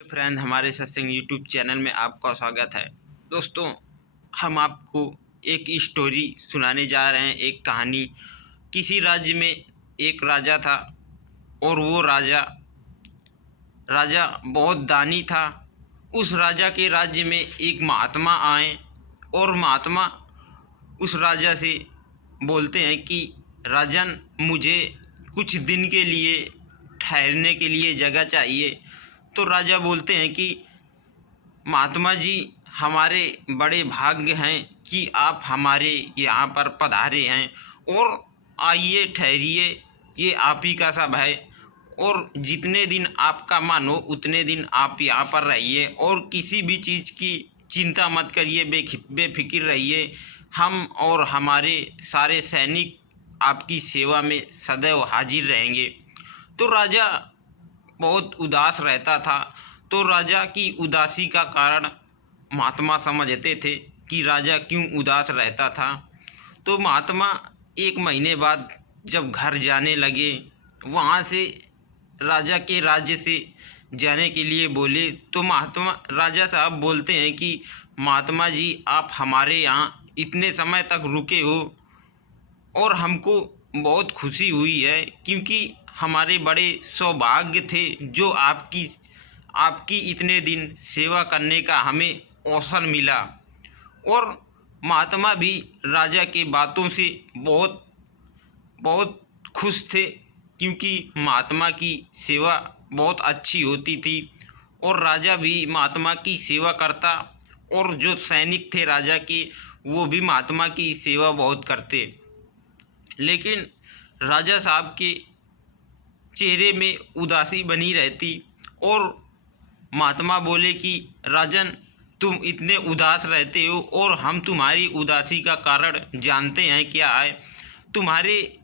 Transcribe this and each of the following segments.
Friend, हमारे सत्संग YouTube channel में आपका स्वागत है। दोस्तों, हम आपको एक स्टोरी सुनाने जा रहे हैं। एक कहानी। किसी राज्य में एक राजा था और वो राजा बहुत दानी था। उस राजा के राज्य में एक महात्मा आए और महात्मा उस राजा से बोलते हैं कि राजन, मुझे कुछ दिन के लिए ठहरने के लिए जगह चाहिए। तो राजा बोलते हैं कि महात्मा जी, हमारे बड़े भाग्य हैं कि आप हमारे यहाँ पर पधारे हैं और आइए, ठहरिए, ये आप ही का सब है और जितने दिन आपका मन हो उतने दिन आप यहाँ पर रहिए और किसी भी चीज़ की चिंता मत करिए, बेफिक्र रहिए। हम और हमारे सारे सैनिक आपकी सेवा में सदैव हाजिर रहेंगे। तो राजा बहुत उदास रहता था। तो राजा की उदासी का कारण महात्मा समझते थे कि राजा क्यों उदास रहता था। तो महात्मा एक महीने बाद जब घर जाने लगे, वहाँ से राजा के राज्य से जाने के लिए बोले, तो महात्मा राजा साहब बोलते हैं कि महात्मा जी, आप हमारे यहाँ इतने समय तक रुके हो और हमको बहुत खुशी हुई है, क्योंकि हमारे बड़े सौभाग्य थे जो आपकी इतने दिन सेवा करने का हमें अवसर मिला। और महात्मा भी राजा के बातों से बहुत बहुत खुश थे, क्योंकि महात्मा की सेवा बहुत अच्छी होती थी और राजा भी महात्मा की सेवा करता और जो सैनिक थे राजा के, वो भी महात्मा की सेवा बहुत करते। लेकिन राजा साहब के चेहरे में उदासी बनी रहती और महात्मा बोले कि राजन, तुम इतने उदास रहते हो और हम तुम्हारी उदासी का कारण जानते हैं क्या है। तुम्हारे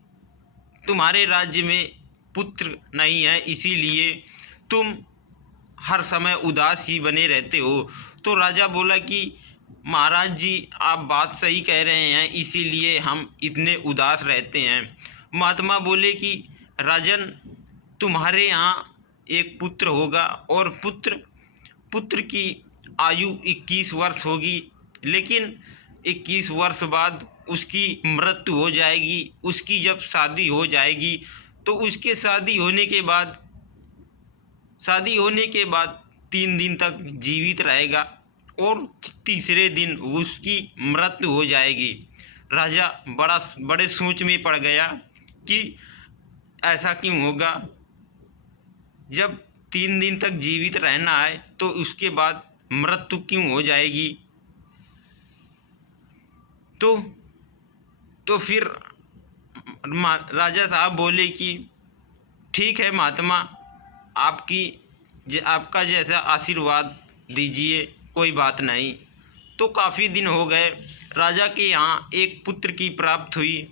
राज्य में पुत्र नहीं है, इसीलिए तुम हर समय उदास ही बने रहते हो। तो राजा बोला कि महाराज जी, आप बात सही कह रहे हैं, इसीलिए हम इतने उदास रहते हैं। महात्मा बोले कि राजन, तुम्हारे यहाँ एक पुत्र होगा और पुत्र की आयु 21 वर्ष होगी, लेकिन 21 वर्ष बाद उसकी मृत्यु हो जाएगी। उसकी जब शादी हो जाएगी तो उसके शादी होने के बाद 3 दिन तक जीवित रहेगा और तीसरे दिन उसकी मृत्यु हो जाएगी। राजा बड़े सोच में पड़ गया कि ऐसा क्यों होगा। जब 3 दिन तक जीवित रहना है तो उसके बाद मृत्यु क्यों हो जाएगी। तो फिर राजा साहब बोले कि ठीक है महात्मा, आपका जैसा आशीर्वाद दीजिए, कोई बात नहीं। तो काफ़ी दिन हो गए, राजा के यहाँ एक पुत्र की प्राप्त हुई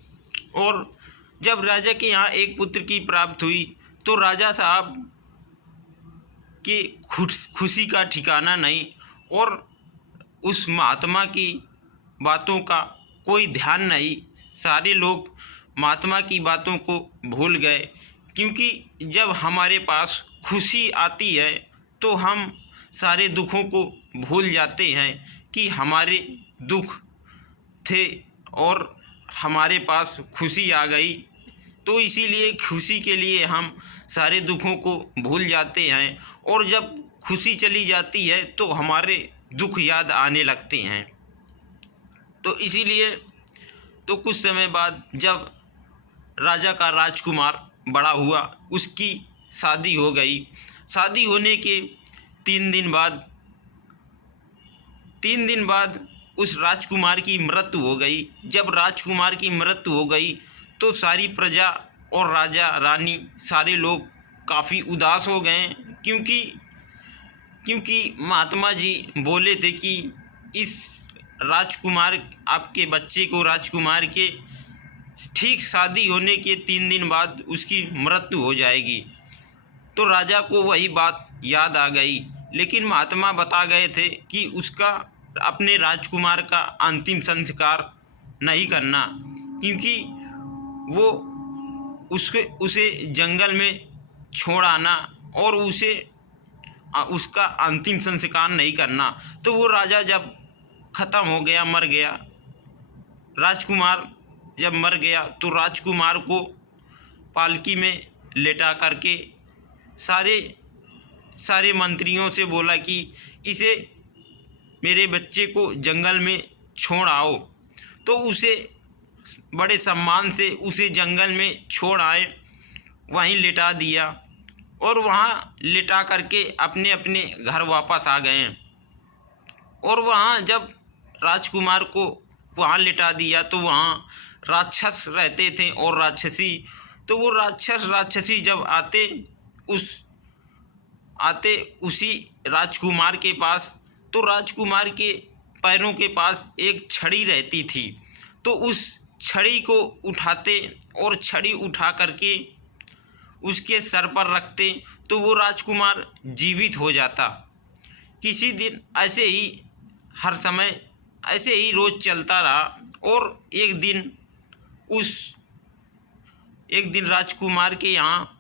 और जब राजा के यहाँ एक पुत्र की प्राप्त हुई तो राजा साहब के खुशी का ठिकाना नहीं और उस महात्मा की बातों का कोई ध्यान नहीं। सारे लोग महात्मा की बातों को भूल गए, क्योंकि जब हमारे पास खुशी आती है तो हम सारे दुखों को भूल जाते हैं कि हमारे दुख थे और हमारे पास खुशी आ गई। तो इसीलिए खुशी के लिए हम सारे दुखों को भूल जाते हैं और जब खुशी चली जाती है तो हमारे दुख याद आने लगते हैं। तो इसीलिए तो कुछ समय बाद जब राजा का राजकुमार बड़ा हुआ, उसकी शादी हो गई। शादी होने के 3 दिन बाद उस राजकुमार की मृत्यु हो गई। जब राजकुमार की मृत्यु हो गई तो सारी प्रजा और राजा रानी सारे लोग काफ़ी उदास हो गए, क्योंकि महात्मा जी बोले थे कि इस राजकुमार, आपके बच्चे को राजकुमार के ठीक शादी होने के 3 दिन बाद उसकी मृत्यु हो जाएगी। तो राजा को वही बात याद आ गई, लेकिन महात्मा बता गए थे कि उसका अपने राजकुमार का अंतिम संस्कार नहीं करना, क्योंकि वो उसे जंगल में छोड़ आना और उसे उसका अंतिम संस्कार नहीं करना। तो वो राजा जब ख़त्म हो गया, मर गया, राजकुमार जब मर गया तो राजकुमार को पालकी में लेटा करके सारे सारे मंत्रियों से बोला कि इसे मेरे बच्चे को जंगल में छोड़ आओ। तो उसे बड़े सम्मान से उसे जंगल में छोड़ आए, वहीं लिटा दिया और वहाँ लिटा करके अपने अपने घर वापस आ गए। और वहाँ जब राजकुमार को वहाँ लिटा दिया तो वहाँ राक्षस रहते थे और राक्षसी। तो वो राक्षसी जब आते उसी राजकुमार के पास, तो राजकुमार के पैरों के पास एक छड़ी रहती थी। तो उस छड़ी को उठाते और छड़ी उठा करके उसके सर पर रखते तो वो राजकुमार जीवित हो जाता। किसी दिन ऐसे ही हर समय ऐसे ही रोज़ चलता रहा और एक दिन राजकुमार के यहाँ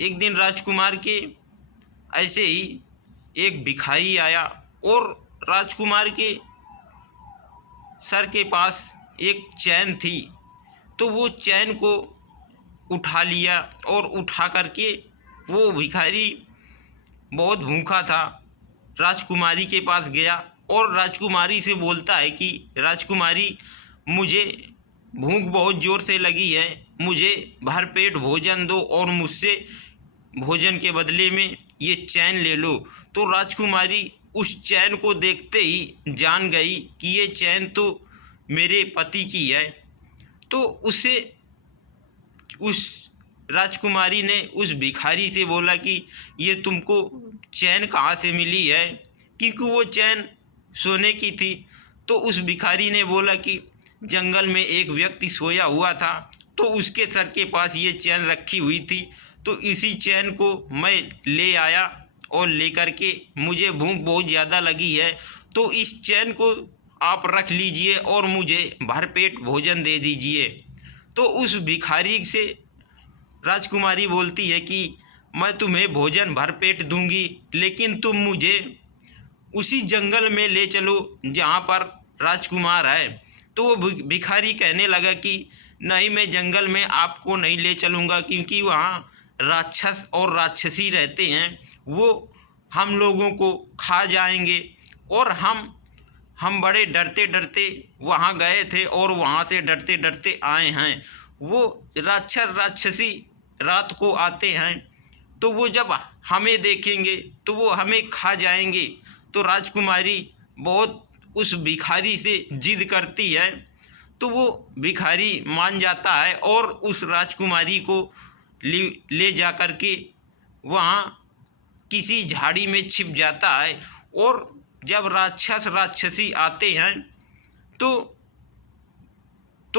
एक दिन राजकुमार के ऐसे ही एक भिखारी आया और राजकुमार के सर के पास एक चैन थी। तो वो चैन को उठा लिया और उठा करके वो भिखारी बहुत भूखा था, राजकुमारी के पास गया और राजकुमारी से बोलता है कि राजकुमारी, मुझे भूख बहुत ज़ोर से लगी है, मुझे भरपेट भोजन दो और मुझसे भोजन के बदले में ये चैन ले लो। तो राजकुमारी उस चैन को देखते ही जान गई कि ये चैन तो मेरे पति की है। तो उस राजकुमारी ने उस भिखारी से बोला कि ये तुमको चैन कहाँ से मिली है, क्योंकि वो चैन सोने की थी। तो उस भिखारी ने बोला कि जंगल में एक व्यक्ति सोया हुआ था, तो उसके सर के पास ये चैन रखी हुई थी, तो इसी चैन को मैं ले आया और लेकर के मुझे भूख बहुत ज़्यादा लगी है, तो इस चैन को आप रख लीजिए और मुझे भरपेट भोजन दे दीजिए। तो उस भिखारी से राजकुमारी बोलती है कि मैं तुम्हें भोजन भरपेट दूंगी, लेकिन तुम मुझे उसी जंगल में ले चलो जहाँ पर राजकुमार है। तो वो भिखारी कहने लगा कि नहीं, मैं जंगल में आपको नहीं ले चलूँगा, क्योंकि वहाँ राक्षस और राक्षसी रहते हैं, वो हम लोगों को खा जाएंगे। और हम बड़े डरते डरते वहाँ गए थे और वहाँ से डरते डरते आए हैं। वो राक्षस राक्षसी रात को आते हैं, तो वो जब हमें देखेंगे तो वो हमें खा जाएंगे। तो राजकुमारी बहुत उस भिखारी से जिद करती है, तो वो भिखारी मान जाता है और उस राजकुमारी को ले जा कर के वहाँ किसी झाड़ी में छिप जाता है। और जब राक्षस राक्षसी आते हैं तो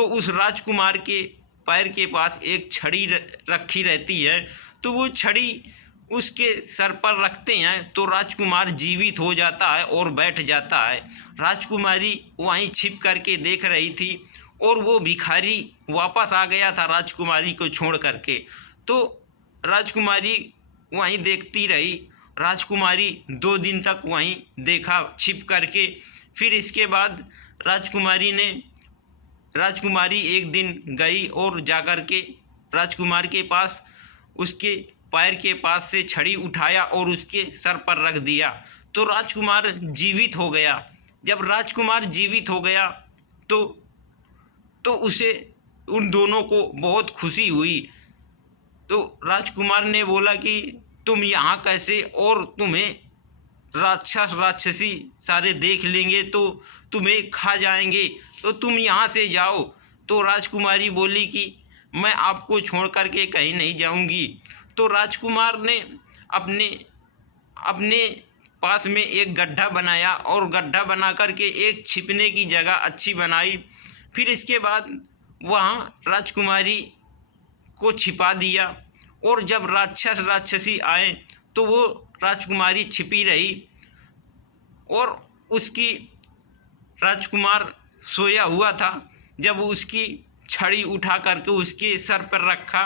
उस राजकुमार के पैर के पास एक छड़ी रखी रहती है, तो वो छड़ी उसके सर पर रखते हैं तो राजकुमार जीवित हो जाता है और बैठ जाता है। राजकुमारी वहीं छिप करके देख रही थी और वो भिखारी वापस आ गया था राजकुमारी को छोड़ करके। तो राजकुमारी वहीं देखती रही। राजकुमारी 2 दिन तक वहीं देखा छिप करके। फिर इसके बाद राजकुमारी एक दिन गई और जाकर के राजकुमार के पास उसके पैर के पास से छड़ी उठाया और उसके सर पर रख दिया, तो राजकुमार जीवित हो गया। जब राजकुमार जीवित हो गया तो उसे उन दोनों को बहुत खुशी हुई। तो राजकुमार ने बोला कि तुम यहाँ कैसे, और तुम्हें राक्षस राक्षसी सारे देख लेंगे तो तुम्हें खा जाएंगे, तो तुम यहाँ से जाओ। तो राजकुमारी बोली कि मैं आपको छोड़ कर के कहीं नहीं जाऊँगी। तो राजकुमार ने अपने पास में एक गड्ढा बनाया और गड्ढा बना कर के एक छिपने की जगह अच्छी बनाई। फिर इसके बाद वहाँ राजकुमारी को छिपा दिया और जब राक्षस राक्षसी आए तो वो राजकुमारी छिपी रही और उसकी राजकुमार सोया हुआ था। जब उसकी छड़ी उठा करके उसके सर पर रखा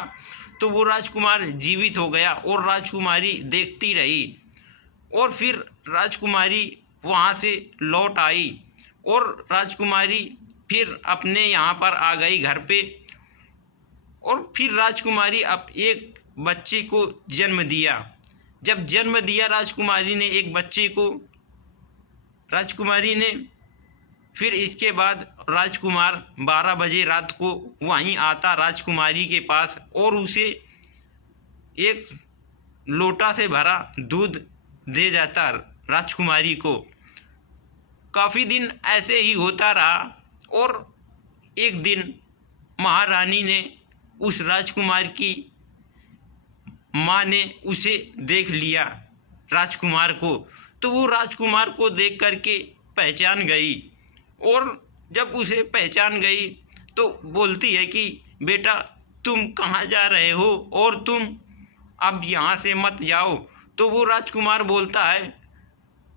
तो वो राजकुमार जीवित हो गया और राजकुमारी देखती रही। और फिर राजकुमारी वहाँ से लौट आई और राजकुमारी फिर अपने यहाँ पर आ गई घर पे। और फिर राजकुमारी अब एक बच्चे को जन्म दिया। जब जन्म दिया राजकुमारी ने एक बच्चे को, राजकुमारी ने फिर इसके बाद राजकुमार 12 बजे रात को वहीं आता राजकुमारी के पास और उसे एक लोटा से भरा दूध दे जाता राजकुमारी को। काफ़ी दिन ऐसे ही होता रहा और एक दिन महारानी ने उस राजकुमार की माँ ने उसे देख लिया राजकुमार को। तो वो राजकुमार को देख करके पहचान गई और जब उसे पहचान गई तो बोलती है कि बेटा तुम कहाँ जा रहे हो और तुम अब यहाँ से मत जाओ। तो वो राजकुमार बोलता है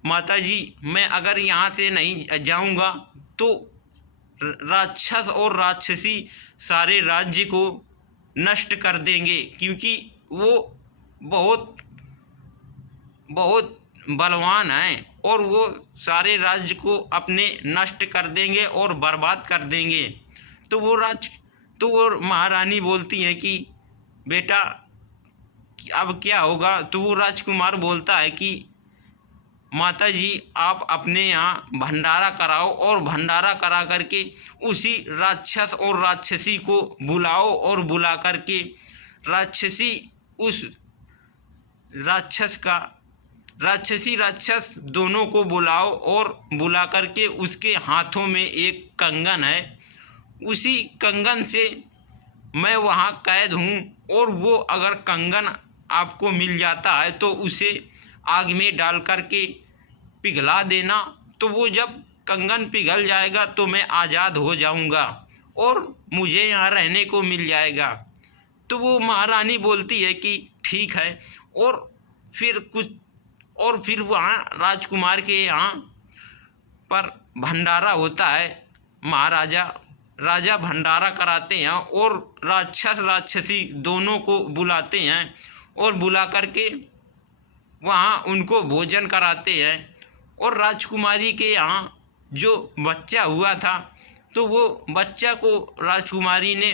माताजी मैं अगर यहाँ से नहीं जाऊँगा तो राक्षस और राक्षसी सारे राज्य को नष्ट कर देंगे, क्योंकि वो बहुत बहुत बलवान हैं और वो सारे राज्य को अपने नष्ट कर देंगे और बर्बाद कर देंगे। तो वो महारानी बोलती हैं कि बेटा अब क्या होगा। तो वो राजकुमार बोलता है कि माताजी आप अपने यहाँ भंडारा कराओ और भंडारा करा करके उसी राक्षस और राक्षसी को बुलाओ और बुला करके राक्षसी उस राक्षसी राक्षस दोनों को बुलाओ और बुला करके उसके हाथों में एक कंगन है, उसी कंगन से मैं वहाँ कैद हूँ और वो अगर कंगन आपको मिल जाता है तो उसे आग में डाल करके पिघला देना। तो वो जब कंगन पिघल जाएगा तो मैं आज़ाद हो जाऊँगा और मुझे यहाँ रहने को मिल जाएगा। तो वो महारानी बोलती है कि ठीक है। और फिर वहाँ राजकुमार के यहाँ पर भंडारा होता है। राजा भंडारा कराते हैं और राक्षस राक्षसी दोनों को बुलाते हैं और बुला करके वहाँ उनको भोजन कराते हैं। और राजकुमारी के यहाँ जो बच्चा हुआ था तो वो बच्चा को राजकुमारी ने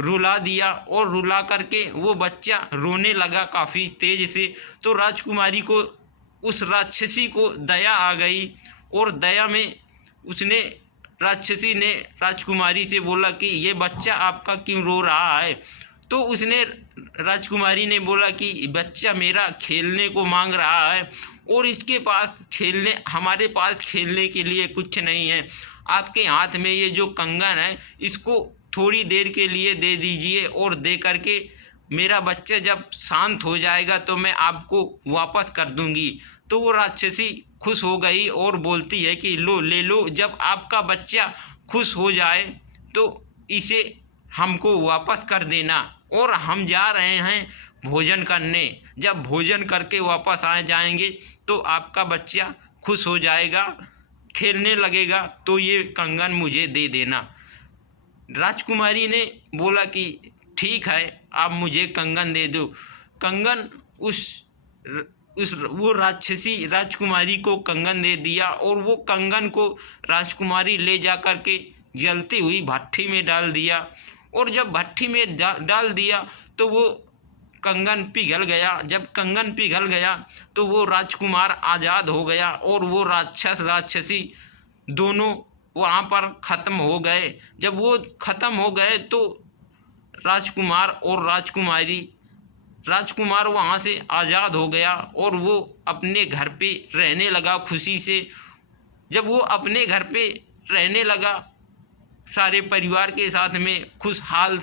रुला दिया और रुला करके वो बच्चा रोने लगा काफ़ी तेज़ से। तो राजकुमारी को उस राक्षसी को दया आ गई और दया में उसने राक्षसी ने राजकुमारी से बोला कि ये बच्चा आपका क्यों रो रहा है। तो उसने राजकुमारी ने बोला कि बच्चा मेरा खेलने को मांग रहा है और इसके पास हमारे पास खेलने के लिए कुछ नहीं है। आपके हाथ में ये जो कंगन है इसको थोड़ी देर के लिए दे दीजिए और दे करके मेरा बच्चा जब शांत हो जाएगा तो मैं आपको वापस कर दूंगी। तो वो राक्षसी खुश हो गई और बोलती है कि लो ले लो, जब आपका बच्चा खुश हो जाए तो इसे हमको वापस कर देना और हम जा रहे हैं भोजन करने। जब भोजन करके वापस आ जाएंगे तो आपका बच्चा खुश हो जाएगा, खेलने लगेगा, तो ये कंगन मुझे दे देना। राजकुमारी ने बोला कि ठीक है आप मुझे कंगन दे दो। कंगन वो राक्षसी राजकुमारी को कंगन दे दिया और वो कंगन को राजकुमारी ले जा कर के जलती हुई भट्ठी में डाल दिया। और जब भट्ठी में डाल दिया तो वो कंगन पिघल गया। जब कंगन पिघल गया तो वो राजकुमार आज़ाद हो गया और वो राक्षस राक्षसी दोनों वहाँ पर ख़त्म हो गए। जब वो ख़त्म हो गए तो राजकुमार वहाँ से आज़ाद हो गया और वो अपने घर पे रहने लगा खुशी से। जब वो अपने घर पे रहने लगा सारे परिवार के साथ में खुशहाल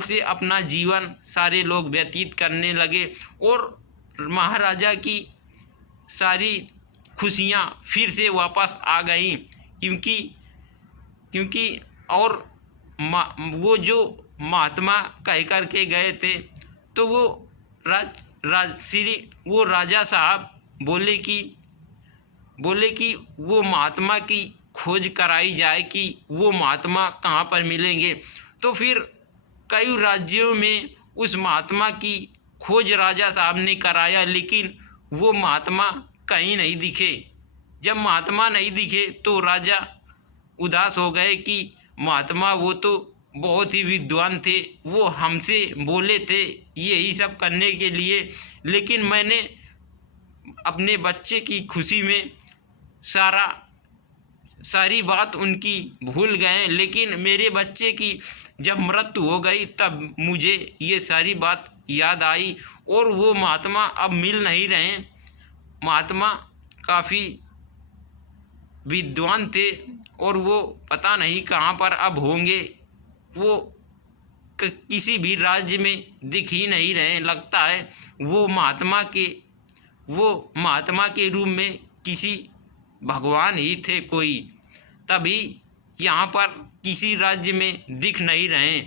से अपना जीवन सारे लोग व्यतीत करने लगे और महाराजा की सारी खुशियाँ फिर से वापस आ गईं, क्योंकि और वो जो महात्मा कह कर के गए थे तो वो वो राजा साहब बोले कि वो महात्मा की खोज कराई जाए कि वो महात्मा कहाँ पर मिलेंगे। तो फिर कई राज्यों में उस महात्मा की खोज राजा साहब ने कराया, लेकिन वो महात्मा कहीं नहीं दिखे। जब महात्मा नहीं दिखे तो राजा उदास हो गए कि महात्मा वो तो बहुत ही विद्वान थे, वो हमसे बोले थे यही सब करने के लिए, लेकिन मैंने अपने बच्चे की खुशी में सारी बात उनकी भूल गए, लेकिन मेरे बच्चे की जब मृत्यु हो गई तब मुझे ये सारी बात याद आई और वो महात्मा अब मिल नहीं रहे। महात्मा काफ़ी विद्वान थे और वो पता नहीं कहाँ पर अब होंगे। वो किसी भी राज्य में दिख ही नहीं रहे। लगता है वो महात्मा के रूप में किसी भगवान ही थे कोई, तभी यहाँ पर किसी राज्य में दिख नहीं रहे।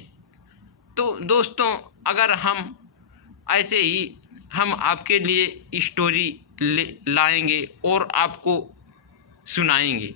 तो दोस्तों, अगर हम ऐसे ही हम आपके लिए स्टोरी लाएंगे और आपको सुनाएंगे।